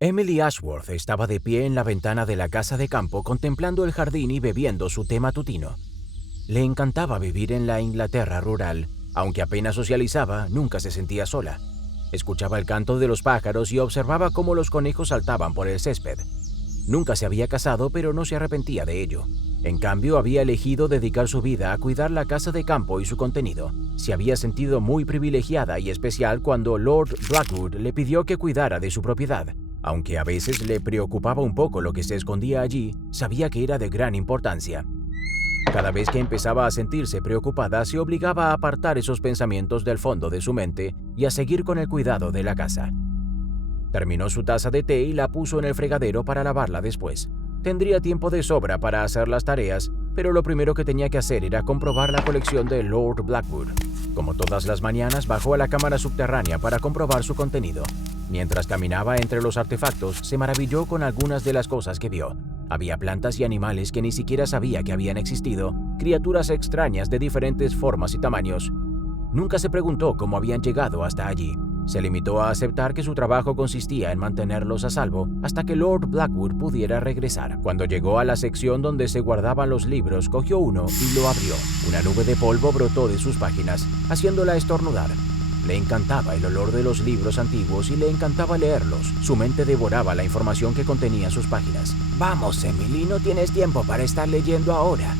Emily Ashworth estaba de pie en la ventana de la casa de campo contemplando el jardín y bebiendo su té matutino. Le encantaba vivir en la Inglaterra rural. Aunque apenas socializaba, nunca se sentía sola. Escuchaba el canto de los pájaros y observaba cómo los conejos saltaban por el césped. Nunca se había casado, pero no se arrepentía de ello. En cambio, había elegido dedicar su vida a cuidar la casa de campo y su contenido. Se había sentido muy privilegiada y especial cuando Lord Blackwood le pidió que cuidara de su propiedad. Aunque a veces le preocupaba un poco lo que se escondía allí, sabía que era de gran importancia. Cada vez que empezaba a sentirse preocupada, se obligaba a apartar esos pensamientos del fondo de su mente y a seguir con el cuidado de la casa. Terminó su taza de té y la puso en el fregadero para lavarla después. Tendría tiempo de sobra para hacer las tareas, pero lo primero que tenía que hacer era comprobar la colección de Lord Blackwood. Como todas las mañanas, bajó a la cámara subterránea para comprobar su contenido. Mientras caminaba entre los artefactos, se maravilló con algunas de las cosas que vio. Había plantas y animales que ni siquiera sabía que habían existido, criaturas extrañas de diferentes formas y tamaños. Nunca se preguntó cómo habían llegado hasta allí. Se limitó a aceptar que su trabajo consistía en mantenerlos a salvo hasta que Lord Blackwood pudiera regresar. Cuando llegó a la sección donde se guardaban los libros, cogió uno y lo abrió. Una nube de polvo brotó de sus páginas, haciéndola estornudar. Le encantaba el olor de los libros antiguos y le encantaba leerlos. Su mente devoraba la información que contenía sus páginas. «Vamos, Emily, no tienes tiempo para estar leyendo ahora».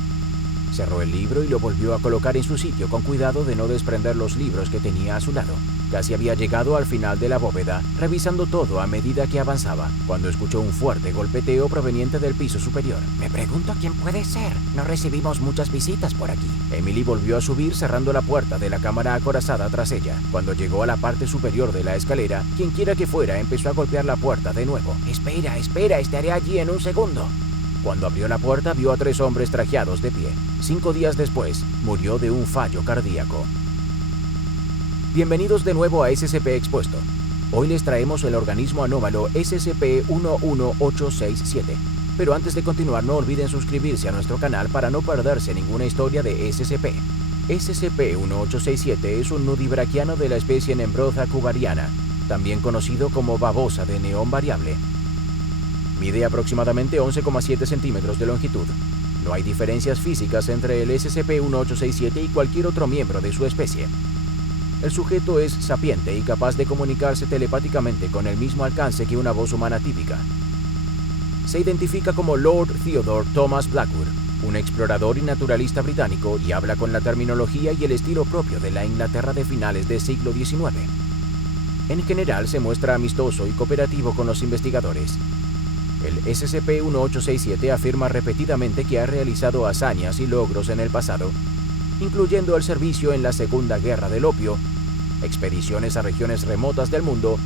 Cerró el libro y lo volvió a colocar en su sitio con cuidado de no desprender los libros que tenía a su lado. Casi había llegado al final de la bóveda, revisando todo a medida que avanzaba, cuando escuchó un fuerte golpeteo proveniente del piso superior. «Me pregunto quién puede ser. No recibimos muchas visitas por aquí». Emily volvió a subir cerrando la puerta de la cámara acorazada tras ella. Cuando llegó a la parte superior de la escalera, quienquiera que fuera empezó a golpear la puerta de nuevo. «Espera, estaré allí en un segundo». Cuando abrió la puerta, vio a 3 hombres trajeados de pie. 5 días después, murió de un fallo cardíaco. Bienvenidos de nuevo a SCP Expuesto. Hoy les traemos el organismo anómalo SCP-11867. Pero antes de continuar, no olviden suscribirse a nuestro canal para no perderse ninguna historia de SCP. SCP-1867 es un nudibraquiano de la especie Nembrotha cubariana, también conocido como babosa de neón variable. Mide aproximadamente 11,7 centímetros de longitud. No hay diferencias físicas entre el SCP-1867 y cualquier otro miembro de su especie. El sujeto es sapiente y capaz de comunicarse telepáticamente con el mismo alcance que una voz humana típica. Se identifica como Lord Theodore Thomas Blackwood, un explorador y naturalista británico, y habla con la terminología y el estilo propio de la Inglaterra de finales del siglo XIX. En general se muestra amistoso y cooperativo con los investigadores. El SCP-1867 afirma repetidamente que ha realizado hazañas y logros en el pasado, incluyendo el servicio en la Segunda Guerra del Opio, expediciones a regiones remotas del mundo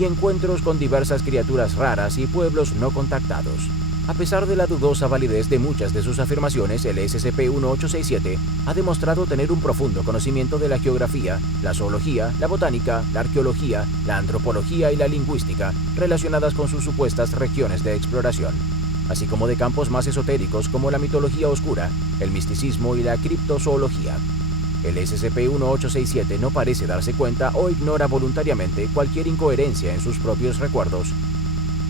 y encuentros con diversas criaturas raras y pueblos no contactados. A pesar de la dudosa validez de muchas de sus afirmaciones, el SCP-1867 ha demostrado tener un profundo conocimiento de la geografía, la zoología, la botánica, la arqueología, la antropología y la lingüística relacionadas con sus supuestas regiones de exploración, así como de campos más esotéricos como la mitología oscura, el misticismo y la criptozoología. El SCP-1867 no parece darse cuenta o ignora voluntariamente cualquier incoherencia en sus propios recuerdos,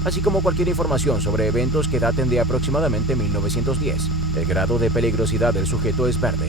así como cualquier información sobre eventos que daten de aproximadamente 1910. El grado de peligrosidad del sujeto es verde.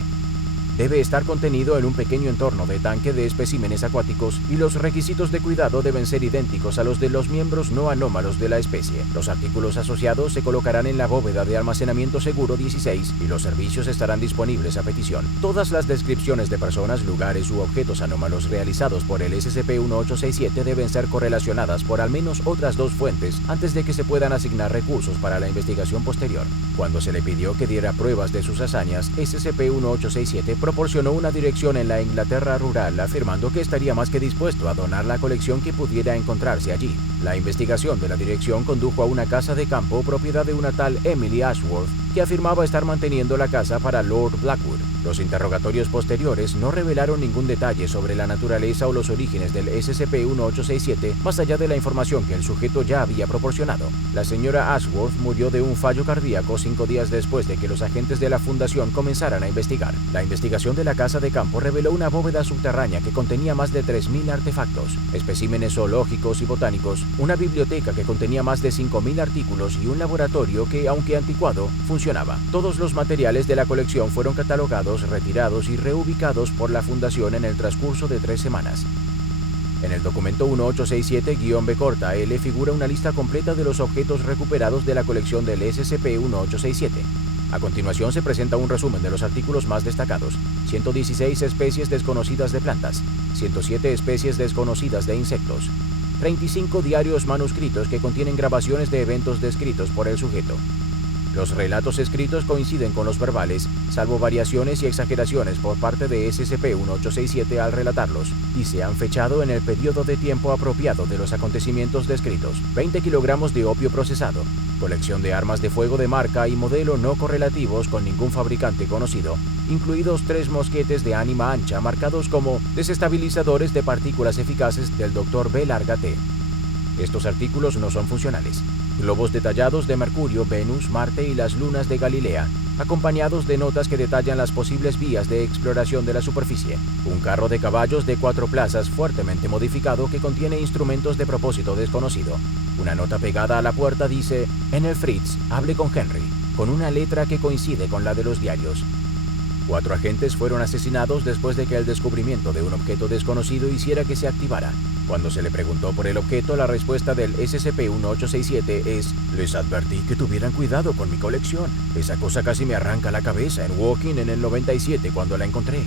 Debe estar contenido en un pequeño entorno de tanque de especímenes acuáticos y los requisitos de cuidado deben ser idénticos a los de los miembros no anómalos de la especie. Los artículos asociados se colocarán en la bóveda de almacenamiento seguro 16 y los servicios estarán disponibles a petición. Todas las descripciones de personas, lugares u objetos anómalos realizados por el SCP-1867 deben ser correlacionadas por al menos otras 2 fuentes antes de que se puedan asignar recursos para la investigación posterior. Cuando se le pidió que diera pruebas de sus hazañas, SCP-1867 proporcionó una dirección en la Inglaterra rural, afirmando que estaría más que dispuesto a donar la colección que pudiera encontrarse allí. La investigación de la dirección condujo a una casa de campo propiedad de una tal Emily Ashworth, que afirmaba estar manteniendo la casa para Lord Blackwood. Los interrogatorios posteriores no revelaron ningún detalle sobre la naturaleza o los orígenes del SCP-1867, más allá de la información que el sujeto ya había proporcionado. La señora Ashworth murió de un fallo cardíaco 5 días después de que los agentes de la fundación comenzaran a investigar. La investigación de la casa de campo reveló una bóveda subterránea que contenía más de 3.000 artefactos, especímenes zoológicos y botánicos, una biblioteca que contenía más de 5.000 artículos y un laboratorio que, aunque anticuado, funcionaba. Todos los materiales de la colección fueron catalogados, retirados y reubicados por la Fundación en el transcurso de 3 semanas. En el documento 1867-B-L figura una lista completa de los objetos recuperados de la colección del SCP-1867. A continuación se presenta un resumen de los artículos más destacados: 116 especies desconocidas de plantas, 107 especies desconocidas de insectos, 35 diarios manuscritos que contienen grabaciones de eventos descritos por el sujeto. Los relatos escritos coinciden con los verbales, salvo variaciones y exageraciones por parte de SCP-1867 al relatarlos, y se han fechado en el periodo de tiempo apropiado de los acontecimientos descritos. 20 kilogramos de opio procesado, colección de armas de fuego de marca y modelo no correlativos con ningún fabricante conocido, incluidos 3 mosquetes de ánima ancha marcados como desestabilizadores de partículas eficaces del Dr. B. Larga T. Estos artículos no son funcionales. Globos detallados de Mercurio, Venus, Marte y las lunas de Galilea, acompañados de notas que detallan las posibles vías de exploración de la superficie. Un carro de caballos de 4 plazas fuertemente modificado que contiene instrumentos de propósito desconocido. Una nota pegada a la puerta dice: en el Fritz, hable con Henry, con una letra que coincide con la de los diarios. 4 agentes fueron asesinados después de que el descubrimiento de un objeto desconocido hiciera que se activara. Cuando se le preguntó por el objeto, la respuesta del SCP-1867 es: les advertí que tuvieran cuidado con mi colección. Esa cosa casi me arranca la cabeza en Walking en el 97 cuando la encontré.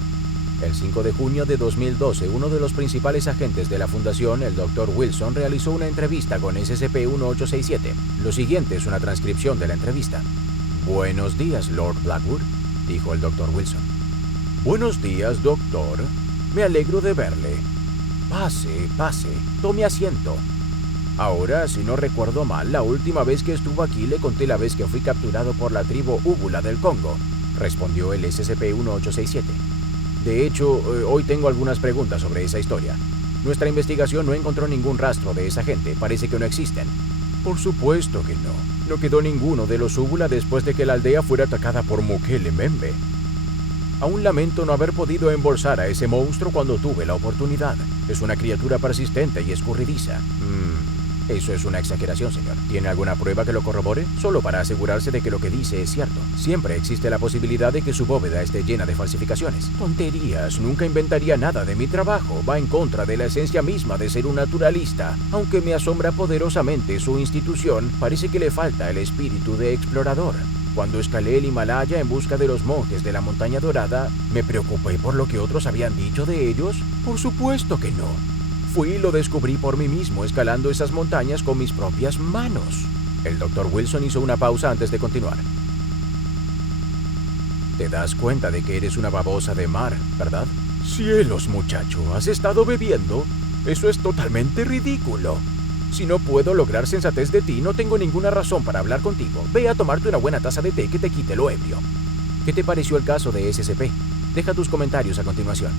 El 5 de junio de 2012, uno de los principales agentes de la Fundación, el Dr. Wilson, realizó una entrevista con SCP-1867. Lo siguiente es una transcripción de la entrevista. Buenos días, Lord Blackwood, dijo el Dr. Wilson. Buenos días, doctor. Me alegro de verle. Pase, pase. Tome asiento. Ahora, si no recuerdo mal, la última vez que estuvo aquí le conté la vez que fui capturado por la tribu Úbula del Congo, respondió el SCP-1867. De hecho, hoy tengo algunas preguntas sobre esa historia. Nuestra investigación no encontró ningún rastro de esa gente. Parece que no existen. Por supuesto que no. No quedó ninguno de los Úbula después de que la aldea fuera atacada por Mokele Membe. Aún lamento no haber podido embolsar a ese monstruo cuando tuve la oportunidad. Es una criatura persistente y escurridiza. Eso es una exageración, señor. ¿Tiene alguna prueba que lo corrobore? Solo para asegurarse de que lo que dice es cierto. Siempre existe la posibilidad de que su bóveda esté llena de falsificaciones. Tonterías, nunca inventaría nada de mi trabajo. Va en contra de la esencia misma de ser un naturalista. Aunque me asombra poderosamente su institución, parece que le falta el espíritu de explorador. Cuando escalé el Himalaya en busca de los monjes de la Montaña Dorada, ¿me preocupé por lo que otros habían dicho de ellos? Por supuesto que no. Fui y lo descubrí por mí mismo escalando esas montañas con mis propias manos. El Dr. Wilson hizo una pausa antes de continuar. Te das cuenta de que eres una babosa de mar, ¿verdad? Cielos, muchacho, ¿has estado bebiendo? Eso es totalmente ridículo. Si no puedo lograr sensatez de ti, no tengo ninguna razón para hablar contigo. Ve a tomarte una buena taza de té que te quite lo ebrio. ¿Qué te pareció el caso de SCP? Deja tus comentarios a continuación.